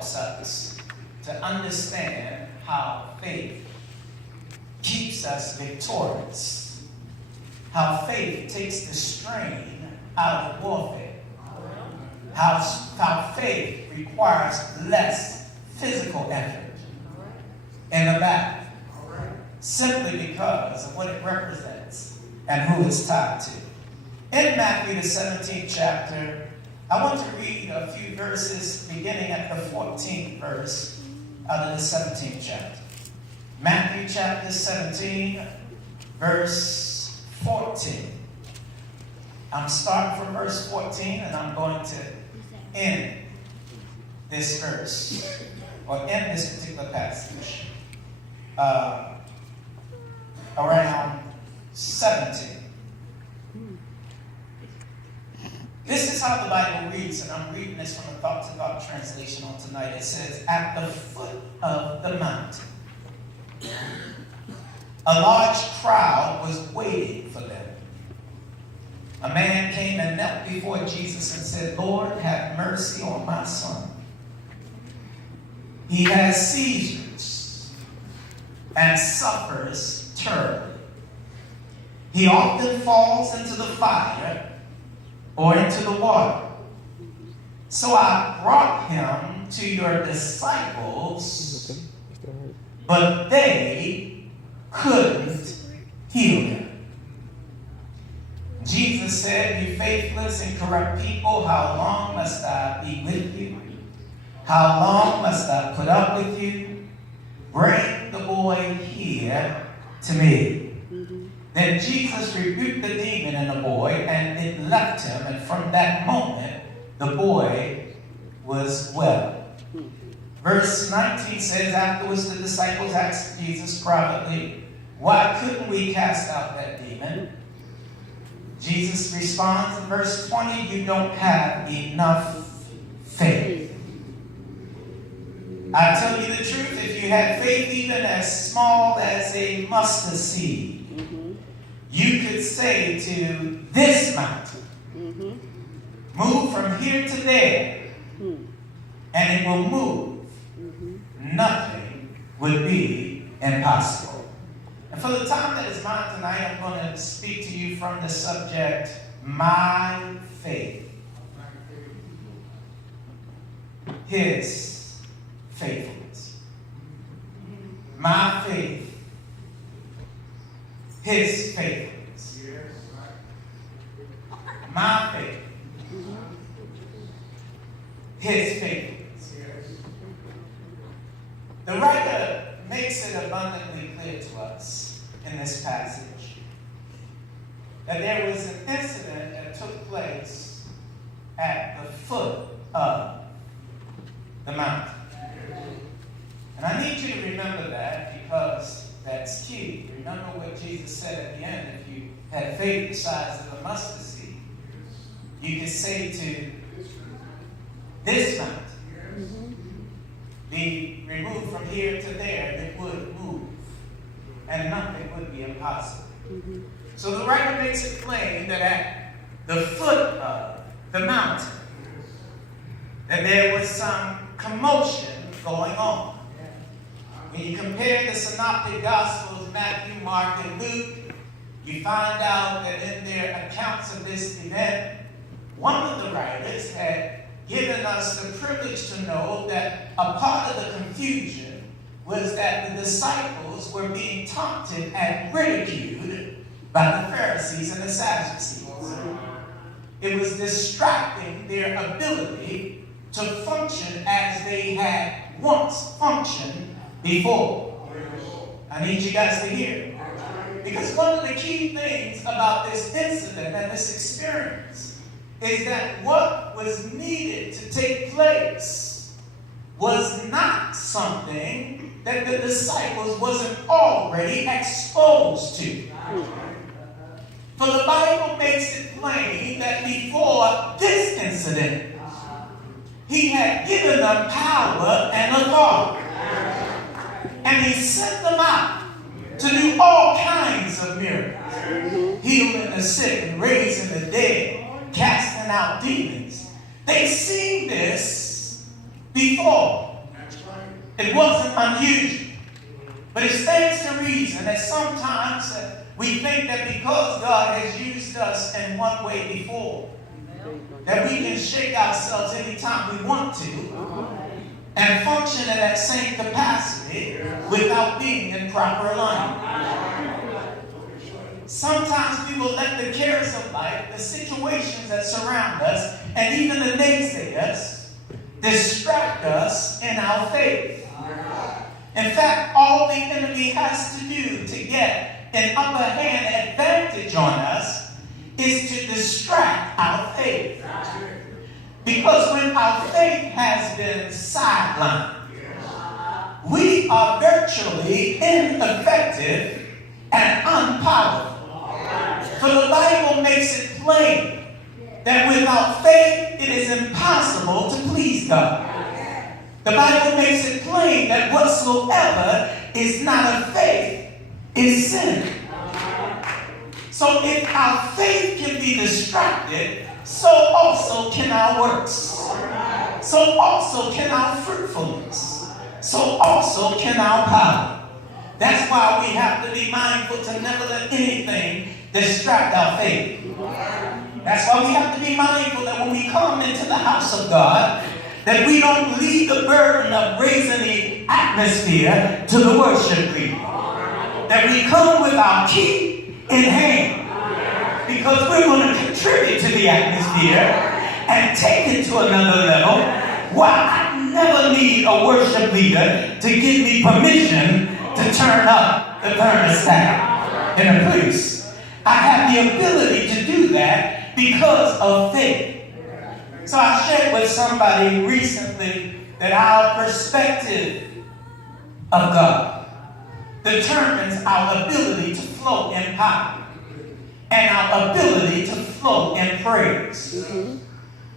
helps us to understand how faith keeps us victorious, how faith takes the strain out of warfare, how faith requires less physical effort in a battle, simply because of what it represents and who it's tied to. In Matthew, the 17th chapter, I want to read a few verses beginning at the 14th verse out of the 17th chapter. Matthew chapter 17, verse 14. I'm starting from verse 14 and I'm going to end this verse, or end this particular passage, around 17. This is how the Bible reads, and I'm reading this from the Thought to Thought translation on tonight. It says, "At the foot of the mountain, a large crowd was waiting for them. A man came and knelt before Jesus and said, 'Lord, have mercy on my son. He has seizures and suffers terribly. He often falls into the fire or into the water. So I brought him to your disciples, but they couldn't heal him.' Jesus said, 'You faithless and corrupt people, how long must I be with you? How long must I put up with you? Bring the boy here to me.' Then Jesus rebuked the demon in the boy, and it left him, and from that moment, the boy was well." Verse 19 says, "Afterwards the disciples asked Jesus privately, 'Why couldn't we cast out that demon?' Jesus responds in verse 20, 'You don't have enough faith.' I tell you the truth, if you had faith even as small as a mustard seed, you could say to this mountain, move from here to there, and it will move. Nothing would be impossible." And for the time that is mine tonight, I'm going to speak to you from the subject, my faith. His faithfulness. My faith. His faithfulness. My faith. His faithfulness. The writer makes it abundantly clear to us in this passage that there was an incident that took place at the foot of the mountain. And I need you to remember that, because that's key. Remember what Jesus said at the end. If you had faith the size of a mustard seed, you could say to this mountain, be removed from here to there, and it would move. And nothing would be impossible. So the writer makes it plain that at the foot of the mountain, that there was some commotion going on. When you compare the synoptic gospels, Matthew, Mark, and Luke, you find out that in their accounts of this event, one of the writers had given us the privilege to know that a part of the confusion was that the disciples were being taunted and ridiculed by the Pharisees and the Sadducees. It was distracting their ability to function as they had once functioned before. I need you guys to hear. Because one of the key things about this incident and this experience is that what was needed to take place was not something that the disciples wasn't already exposed to. For the Bible makes it plain that before this incident, he had given them power and authority. And he sent them out to do all kinds of miracles. Healing the sick and raising the dead, casting out demons. They've seen this before. It wasn't unusual. But it stands to reason that sometimes we think that because God has used us in one way before, that we can shake ourselves anytime we want to and function in that same capacity without being in proper alignment. Sometimes we will let the cares of life, the situations that surround us, and even the naysayers distract us in our faith. In fact, all the enemy has to do to get an upper hand advantage on us is to distract our faith. Because when our faith has been sidelined, we are virtually ineffective and unpowerful. For the Bible makes it plain that without faith it is impossible to please God. The Bible makes it plain that whatsoever is not of faith is sin. So if our faith can be distracted, so also can our works. So also can our fruitfulness. So also can our power. That's why we have to be mindful to never let anything distract our faith. That's why we have to be mindful that when we come into the house of God, that we don't leave the burden of raising the atmosphere to the worship leader. That we come with our key in hand. Because we're going to contribute to the atmosphere and take it to another level. While I never need a worship leader to give me permission to turn up the thermostat in a place. I have the ability to do that because of faith. So I shared with somebody recently that our perspective of God determines our ability to flow in power and our ability to flow in praise.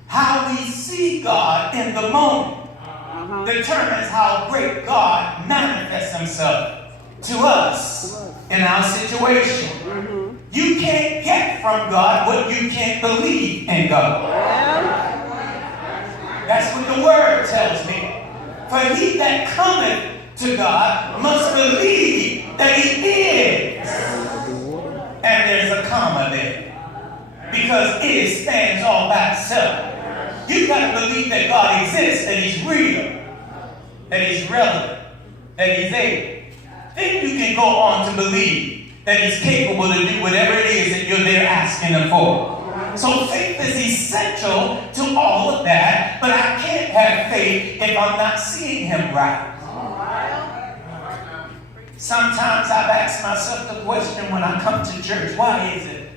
How we see God in the moment determines how great God manifests himself to us in our situation. You can't get from God what you can't believe in God. That's what the word tells me. For he that cometh to God must believe that he is. And there's a comma there. Because it stands all by itself. You've got to believe that God exists, that he's real, that he's relevant, that he's able. Then you can go on to believe that he's capable to do whatever it is that you're there asking him for. So faith is essential to all of that, but I can't have faith if I'm not seeing him right. Sometimes I've asked myself the question when I come to church, why is it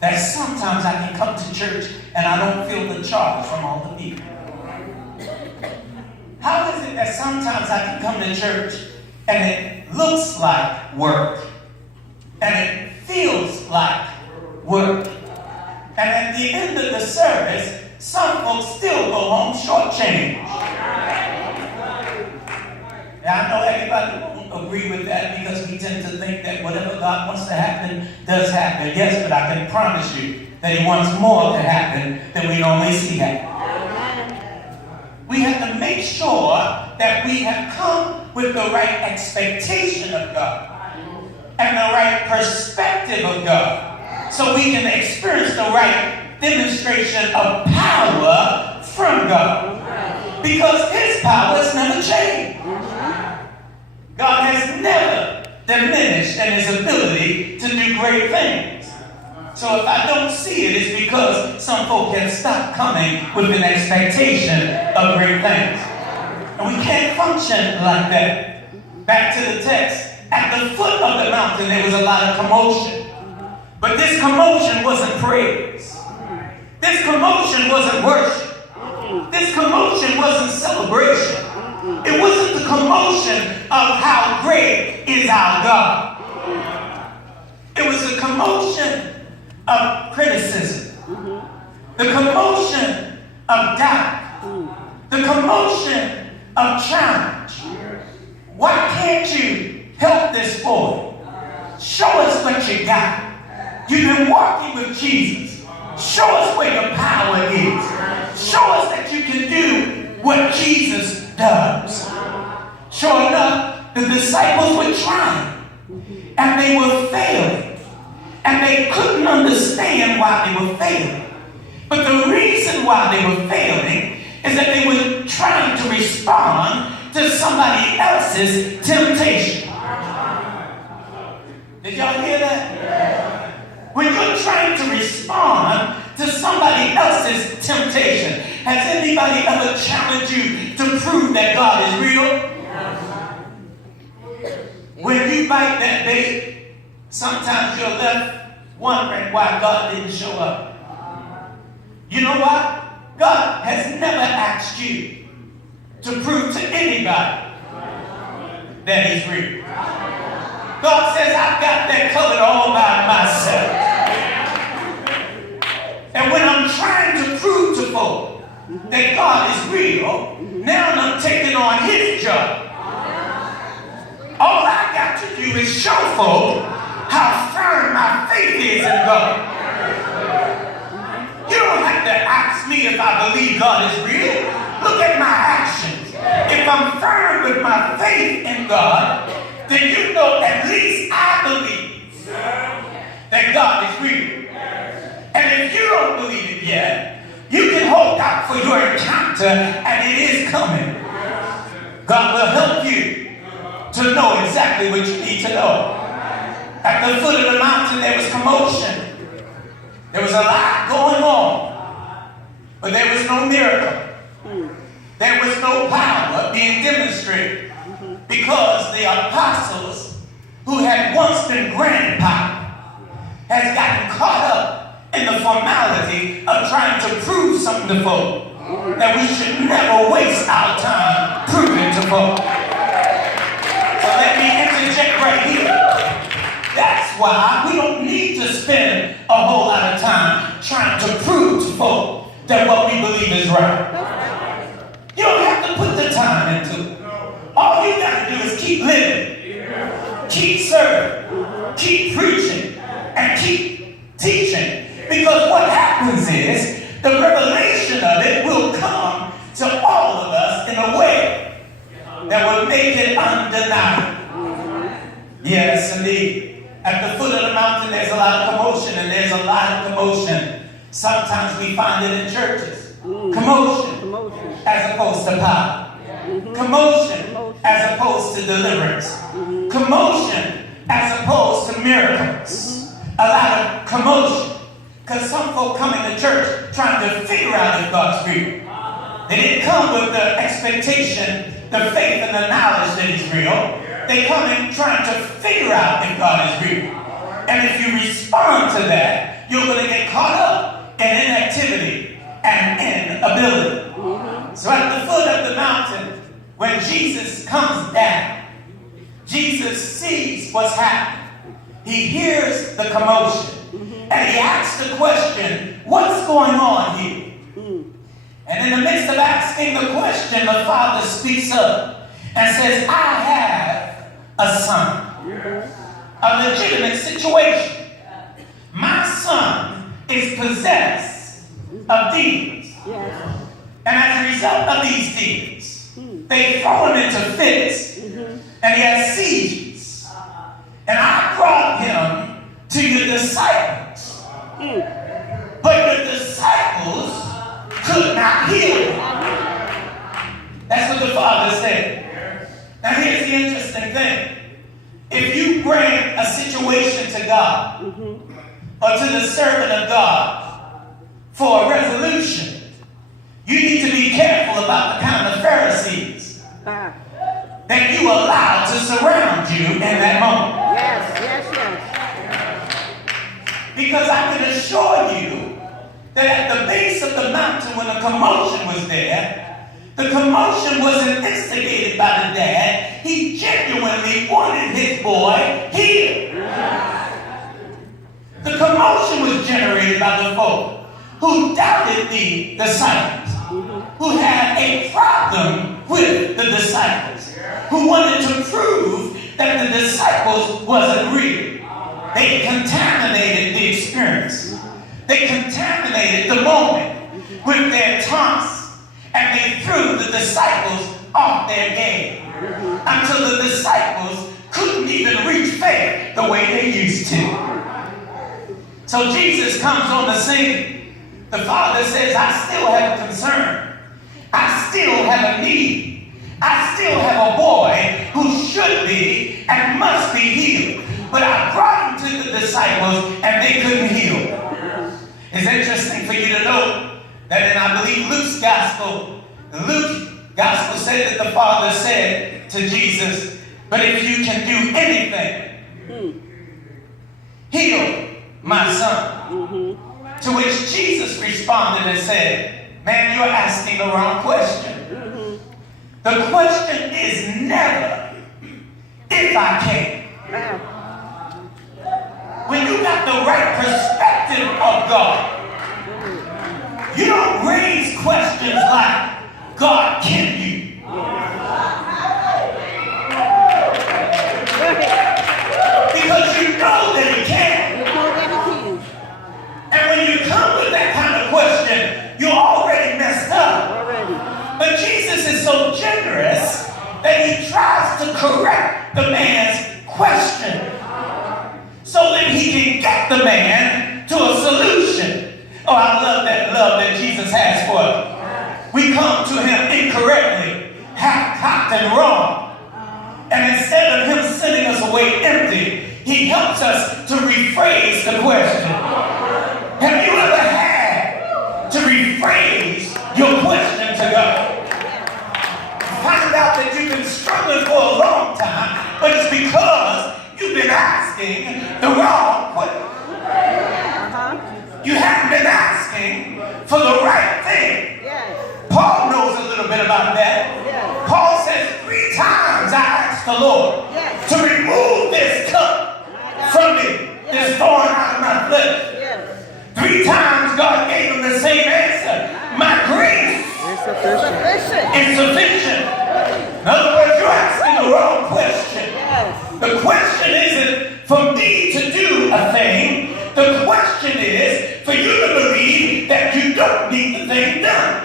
that sometimes I can come to church and I don't feel the charge from all the people? How is it that sometimes I can come to church and it looks like work and it feels like work, and at the end of the service some folks still go home shortchanged? Now I know everybody won't agree with that because we tend to think that whatever God wants to happen does happen. Yes, but I can promise you that he wants more to happen than we normally see happen. We have to make sure that we have come with the right expectation of God and the right perspective of God, so we can experience the right demonstration of power from God. Because his power has never changed. God has never diminished in his ability to do great things. So if I don't see it, it's because some folk have stopped coming with an expectation of great things. And we can't function like that. Back to the text. At the foot of the mountain, there was a lot of commotion. But this commotion wasn't praise. This commotion wasn't worship. This commotion wasn't celebration. It wasn't the commotion of how great is our God. It was the commotion of criticism. The commotion of doubt. The commotion of challenge. Why can't you help this boy? Show us what you got. You've been walking with Jesus. Show us where your power is. Show us that you can do what Jesus does. Sure enough, the disciples were trying, and they were failing, and they couldn't understand why they were failing. But the reason why they were failing is that they were trying to respond to somebody else's temptation. Did y'all hear that? When you're trying to respond to somebody else's temptation, has anybody ever challenged you to prove that God is real? When you bite that bait, sometimes you're left wondering why God didn't show up. You know what? God has never asked you to prove to anybody that He's real. God says, I've got that covered all by myself. And when I'm trying to prove to folk that God is real, now I'm taking on His job. All I got to do is show folk how firm my faith is in God. You don't have to ask me if I believe God is real. Look at my actions. If I'm firm with my faith in God, then you know at least I believe that God is real. And if you don't believe it yet, you can hold out for your encounter, and it is coming. God will help you to know exactly what you need to know. At the foot of the mountain, there was commotion. There was a lot going on, but there was no miracle. There was no power being demonstrated because the apostles, who had once been granted power, has gotten caught up in the formality of trying to prove something to folk that we should never waste our time proving to folk. So let me interject right here. That's why we don't need to spend a whole lot of time trying to prove to folk that what we believe is right. You don't have to put the time into it. All you got to do is keep living, keep serving, keep preaching, and keep teaching. Because what happens is the revelation of it will come to all of us in a way that will make it undeniable. Yes, indeed. At the foot of the mountain, there's a lot of commotion, and there's a lot of commotion. Sometimes we find it in churches. Commotion as opposed to power. Commotion as opposed to deliverance. Commotion as opposed to miracles. A lot of commotion. Because some folk come into church trying to figure out if God's real. They didn't come with the expectation, the faith, and the knowledge that He's real. They come in trying to figure out if God is real. And if you respond to that, you're going to get caught up in inactivity and inability. So at the foot of the mountain, when Jesus comes down, Jesus sees what's happening. He hears the commotion. And He asks the question, what's going on here? And in the midst of asking the question, the Father speaks up and says, I have a son. A legitimate situation. My son is possessed of demons. And as a result of these demons, they throw him into fits. And he has seizures. And I brought him to your disciples. But the disciples could not heal him. That's what the Father said. Now here's the interesting thing. If you bring a situation to God or to the servant of God for a resolution, you need to be careful about the kind of Pharisees that you allow to surround you in that moment. Yes. Because I can assure you that at the base of the mountain when the commotion was there, the commotion wasn't instigated by the dad. He genuinely wanted his boy healed. The commotion was generated by the folk who doubted the disciples, who had a problem with the disciples, who wanted to prove that the disciples wasn't real. They contaminated the experience. They contaminated the moment with their taunts, and they threw the disciples off their game until the disciples couldn't even reach faith the way they used to. So Jesus comes on the scene. The Father says, I still have a concern. I still have a need. I still have a boy who should be and must be healed. But I brought him to the disciples and they couldn't heal. It's interesting for you to know that in, I believe, Luke's gospel said that the Father said to Jesus, but if you can do anything, heal my son. To which Jesus responded and said, man, you're asking the wrong question. The question is never if I can. When you got the right perspective of God, you don't raise questions like, God, can you? Because you know that he can. And when you come with that kind of question, you're already messed up. But Jesus is so generous that he tries to correct the man's question so that he can get the man to a solution. Oh, I love that Jesus has for us. We come to him incorrectly, half-cocked and wrong. And instead of him sending us away empty, he helps us to rephrase the question. Have you ever had to rephrase your question to God? Find out that you've been struggling for a long time, but it's because you've been asking the wrong question. You haven't been asking for the right thing. Paul knows a little bit about that. Paul says 3 times I asked the Lord to remove this cup from me, this thorn out of my flesh. 3 times God gave him the same answer. My grace is sufficient. In other words, you're asking the wrong question. The question isn't for me to do a thing. The question is for you to believe that you don't need the thing done.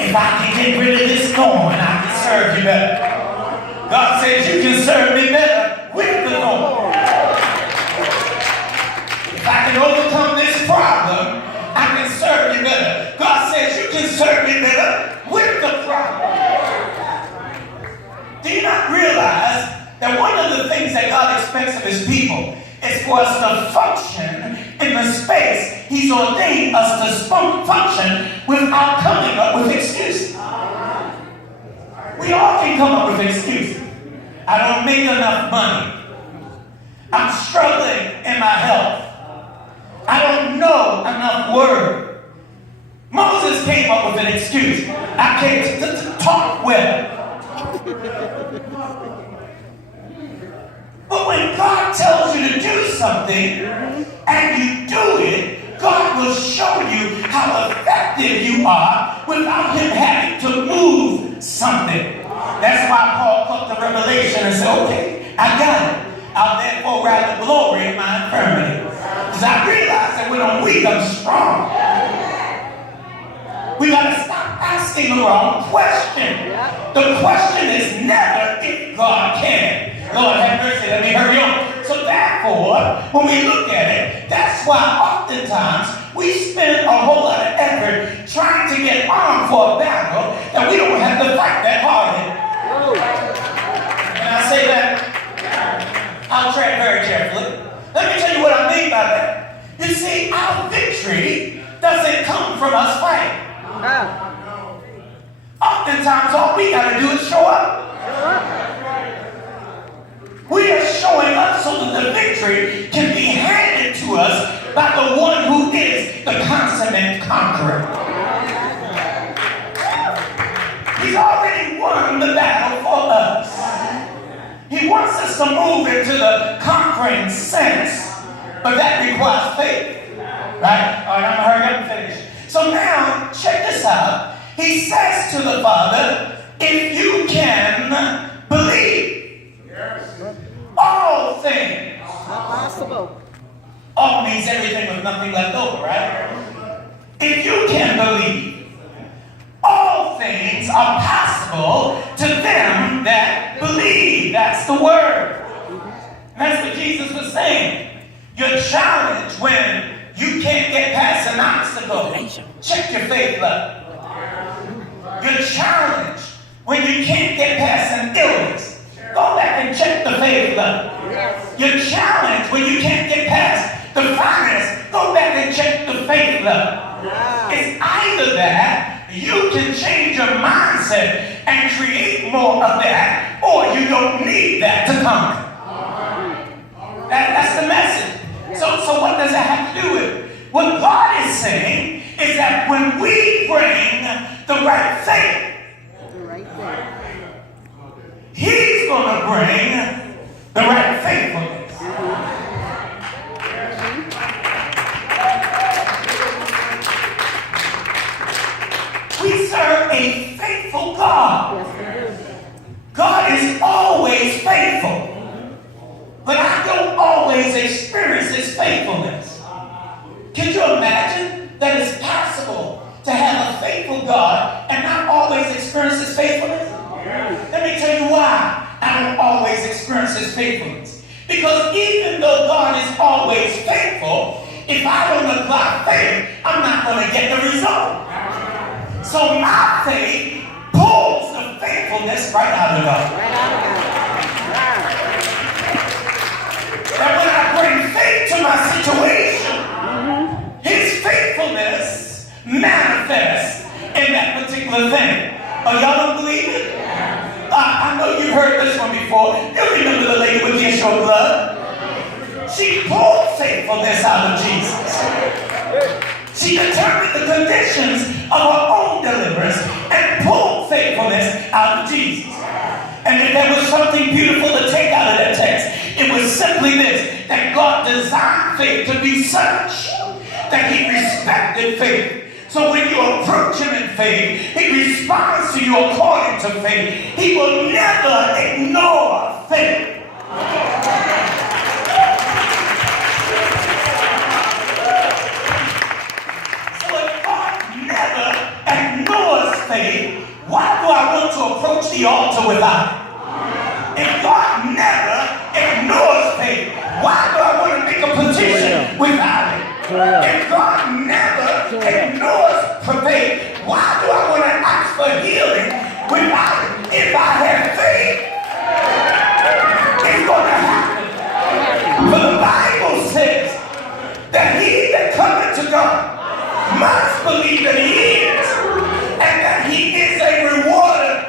If I can get rid of this thorn, I can serve you better. God says you can serve me better with the thorn. If I can overcome this problem, I can serve you better. God says you can serve me better with the problem. Do you not realize that one of the things that God expects of his people is for us to function in the space he's ordained us to function without coming up with excuses? We all can come up with excuses. I don't make enough money. I'm struggling in my health. I don't know enough word. Moses came up with an excuse. I can't talk well. But when God tells you to do something and you do it, God will show you how effective you are without him having to move something. That's why Paul caught the revelation and said, okay, I got it. I'll therefore rather glory in my infirmity. Because I realize that when I'm weak, I'm strong. We got to stop asking the wrong question. The question is never if God can. Lord have mercy, let me hurry on. So therefore, when we look at it, that's why oftentimes we spend a whole lot of effort trying to get armed for a battle that we don't have to fight that hard in. Can I say that? I'll tread very carefully. Let me tell you what I mean by that. You see, our victory doesn't come from us fighting. Oftentimes, all we got to do is show up. We are showing up so that the victory can be handed to us by the one who is the consummate conqueror. He's already won the battle for us. He wants us to move into the conquering sense, but that requires faith. Right? All right, I'm going to hurry up and finish. So now, check this out. He says to the Father, if you can believe, all things. Possible. All means everything with nothing left over, right? If you are possible to them that believe. That's the word. And that's what Jesus was saying. Your challenge when you can't get past an obstacle, check your faith level. Your challenge when you can't get past an illness, go back and check the faith level. Your challenge when you can't get past the finance, go back and check the faith level. It's either that you can change your mindset and create more of that, or you don't need that to conquer. That's the message. So what does that have to do with it? What God is saying is that when we bring the right faith, He's going to bring the right faithfulness. We serve a faithful God. God is always faithful. But I don't always experience His faithfulness. Can you imagine that it's possible to have a faithful God and not always experience His faithfulness? Let me tell you why I don't always experience His faithfulness. Because even though God is always faithful, if I don't apply faith, I'm not going to get the result. So my faith pulls the faithfulness right out of God. That when I bring faith to my situation, His faithfulness manifests in that particular thing. Oh, y'all don't believe it? I know you've heard this one before. You remember the lady with the issue of blood? She pulled faithfulness out of Jesus. She determined the conditions of her own deliverance and pulled faithfulness out of Jesus. And if there was something beautiful to take out of that text, it was simply this, that God designed faith to be such that He respected faith. So when you approach Him in faith, He responds to you according to faith. He will never ignore faith. So if God never ignores faith, why do I want to approach the altar without it? If God never ignores faith, why do I want to make a petition without it? If God never ignores faith, why do I want to ask for healing without it? If I have faith, it's going to happen. For the Bible says that he that cometh to God must believe that He is, and that He is a rewarder,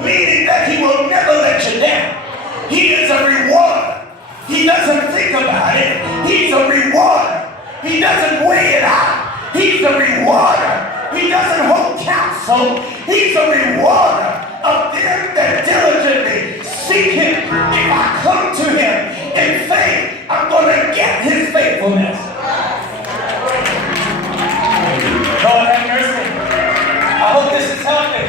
meaning that He will never let you down. He is a rewarder. He doesn't think about it. He's a rewarder. He doesn't weigh it out. He's a rewarder. He doesn't hold counsel. He's a rewarder of them that diligently seek Him. If I come to Him in faith, I'm going to get His faithfulness. Lord have mercy. I hope this is helping.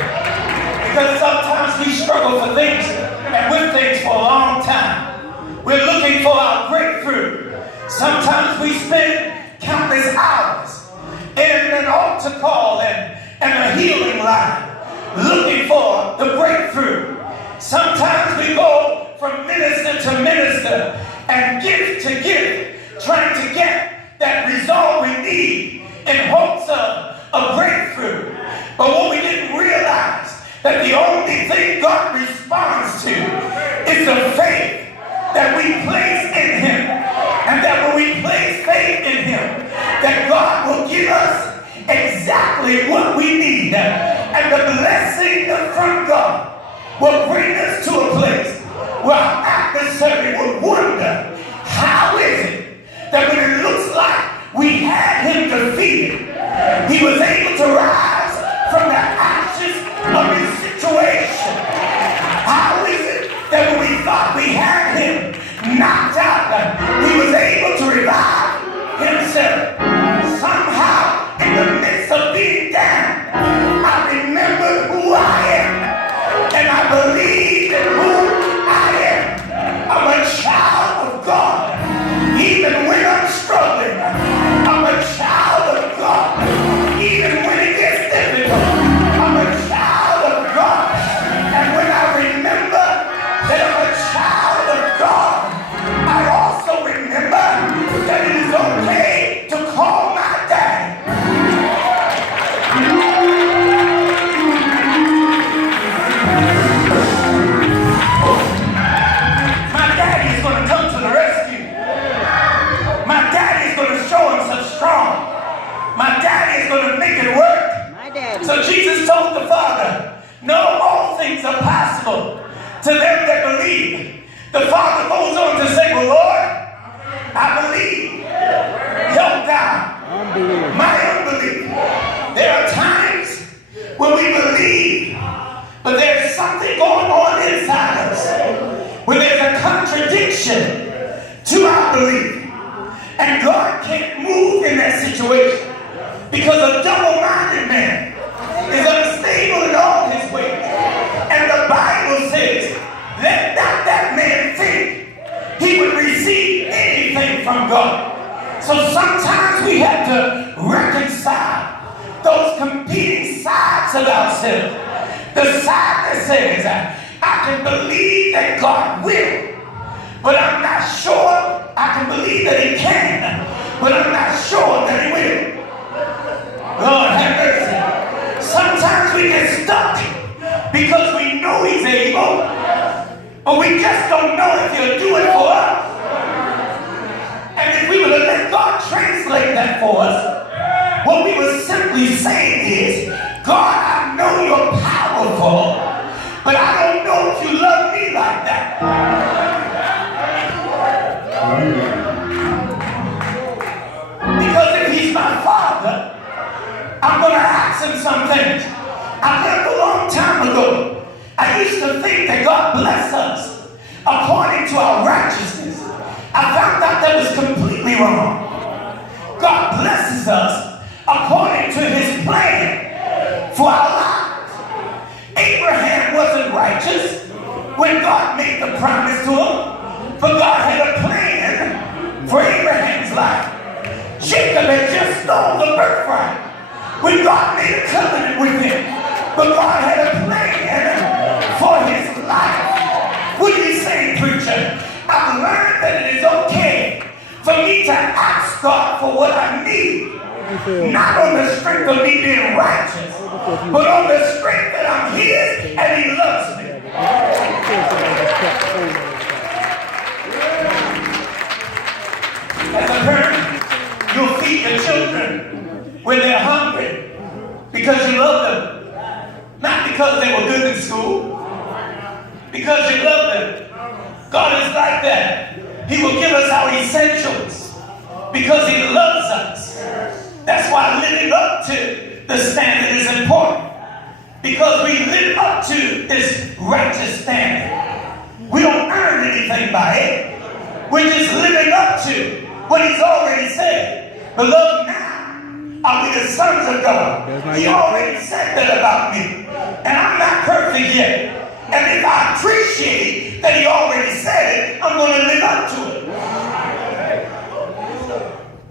Because sometimes we struggle for things and with things for a long time. We're looking for our breakthrough. Sometimes we spend countless hours in an altar call and a healing line looking for the breakthrough. Sometimes we go from minister to minister and gift to gift trying to get that result we need in hopes of a breakthrough. But what we didn't realize, that the only thing God responds to is the faith that we place in Him. And that when we place faith in Him, that God will give us exactly what we need. And the blessing from God will bring us to a place where our adversary will wonder, how is it that when it looks like we had him defeated, he was able to rise from the ashes of his situation? How is it that when we thought we had him knocked out, he was able to revive himself? Somehow, in the midst of being down, I remembered who I am, and I believe in who I am. I'm a child of God. Even when I'm struggling, I'm a child of God. going to make it work. My daddy. So Jesus told the Father, no, all things are possible to them that believe. The Father goes on to say, well, Lord, I believe. Help thou my unbelief. There are times when we believe, but there's something going on inside us, when there's a contradiction to our belief. And God can't move in that situation because a double-minded man is unstable in all his ways. And the Bible says, let not that man think he would receive anything from God. So sometimes we have to reconcile those competing sides of ourselves. The side that says, I can believe that God will, but I'm not sure. I can believe that he can, but I'm not sure that he will. Lord have mercy. Sometimes we get stuck because we know he's able, but we just don't know if he'll do it for us. And if we were to let God translate that for us, what we were simply saying is, God, I know you're powerful, but I don't know if you love me like that. Because if he's my Father, I'm going to ask him some things. I learned a long time ago, I used to think that God blessed us according to our righteousness. I found out that was completely wrong. God blesses us according to his plan for our lives. Abraham wasn't righteous when God made the promise to him, but God had a plan for Abraham's life. Jacob had just stole the birthright when God made a covenant with him, but God had a plan for his life. What are you saying, preacher? I've learned that it is okay for me to ask God for what I need, not on the strength of me being righteous, but on the strength that I'm his and he loves me. As a parent, you'll feed your children when they're hungry because you love them, not because they were good in school, because you love them. God is like that. He will give us our essentials because he loves us. That's why living up to the standard is important, because we live up to this righteous standard. We don't earn anything by it. We're just living up to what he's already said. Beloved, now are we the sons of God. He already said that about me. And I'm not perfect yet. And if I appreciate that he already said it, I'm going to live up to it.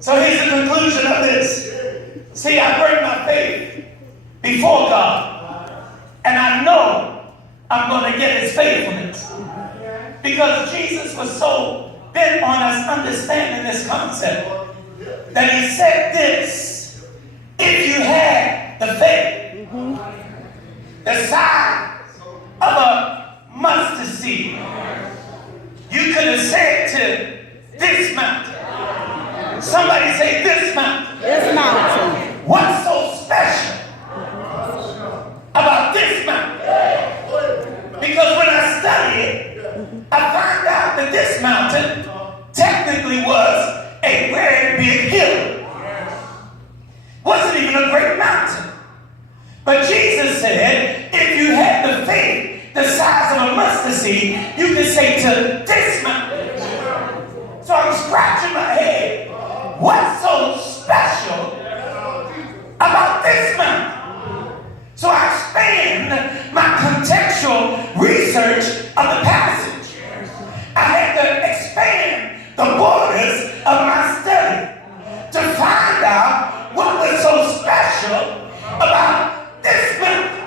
So here's the conclusion of this. See, I bring my faith before God. And I know I'm going to get his faithfulness. Because Jesus was so bent on us understanding this concept that he said this: if you had the faith, the size of a mustard seed, you could have said to this mountain. Somebody say this mountain. This mountain. What's so special about this mountain? Because when I study it, I find out that this mountain technically was a very big hill. Wasn't even a great mountain. But Jesus said, if you had the faith the size of a mustard seed, you could say to this mountain. So I'm scratching my head. What's so special about this mountain? So I expand my contextual research of the passage. I had to expand the borders of my study to find out what was so special about this mountain.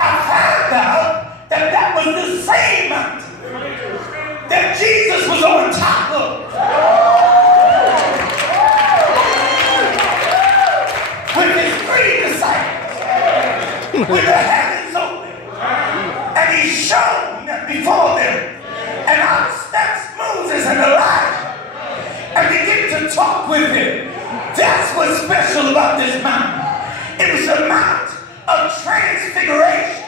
I found out that that was the same mountain that Jesus was on top of. With his 3 disciples, with the heavens open, and he shone before them, and out steps Moses and Elijah, and begin to talk with him. That's what's special about this mountain. transfiguration.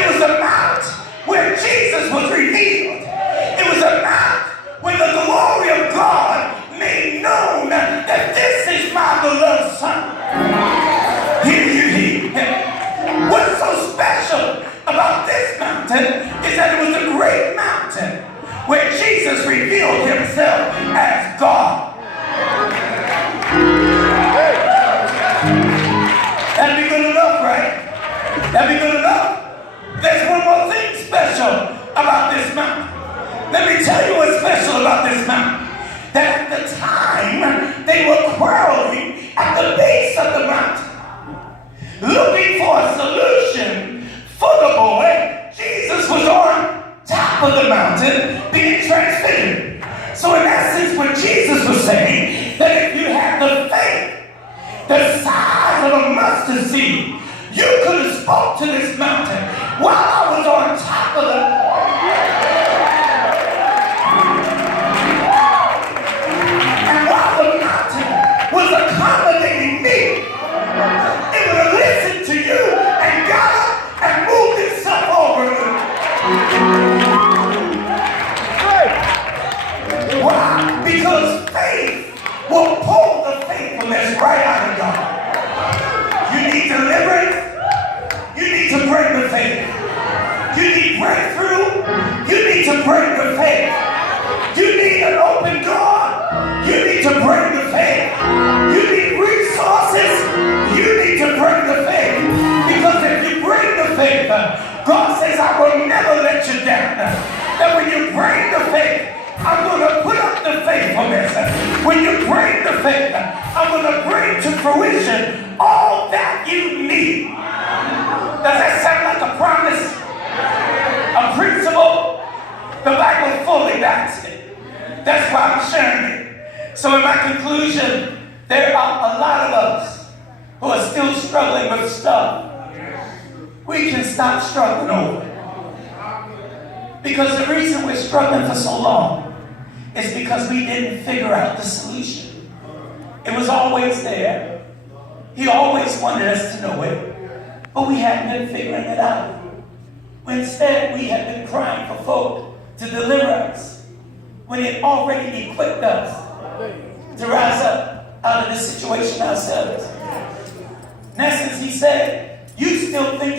It was a mount where Jesus was revealed. It was a mount where the glory of God made known that this is my beloved Son. Hear you, hear. What's so special about this mountain is that it was a great mountain where Jesus revealed himself as God. That'd be good enough, right? That'd be good enough. There's one more thing special about this mountain. Let me tell you what's special about this mountain. That at the time, they were quarreling at the base of the mountain, looking for a solution for the boy. Jesus was on top of the mountain being transfigured. So in essence, what Jesus was saying, that if you had the faith the size of a mustard seed, you could have spoke to this mountain while I was on top of the... And while the mountain was accommodating me, it would have listened to you and got up and moved itself over. Why? Because faith will pull the faithfulness right out of God. You need deliverance. You need to bring the faith. You need breakthrough. You need to bring the faith. You need an open door. You need to bring the faith. You need resources. You need to bring the faith. Because if you bring the faith, God says, I will never let you down. That when you bring the faith, I'm going to put up the faithfulness. When you bring the faith, I'm going to bring to fruition all that you need. Does that sound like a promise? A principle? The Bible fully backs it. That's why I'm sharing it. So in my conclusion, there are a lot of us who are still struggling with stuff we can stop struggling over. Because the reason we're struggling for so long is because we didn't figure out the solution. It was always there. He always wanted us to know it, but we hadn't been figuring it out. Instead, we had been crying for folk to deliver us when He had already equipped us to rise up out of this situation ourselves. In essence, He said, you still think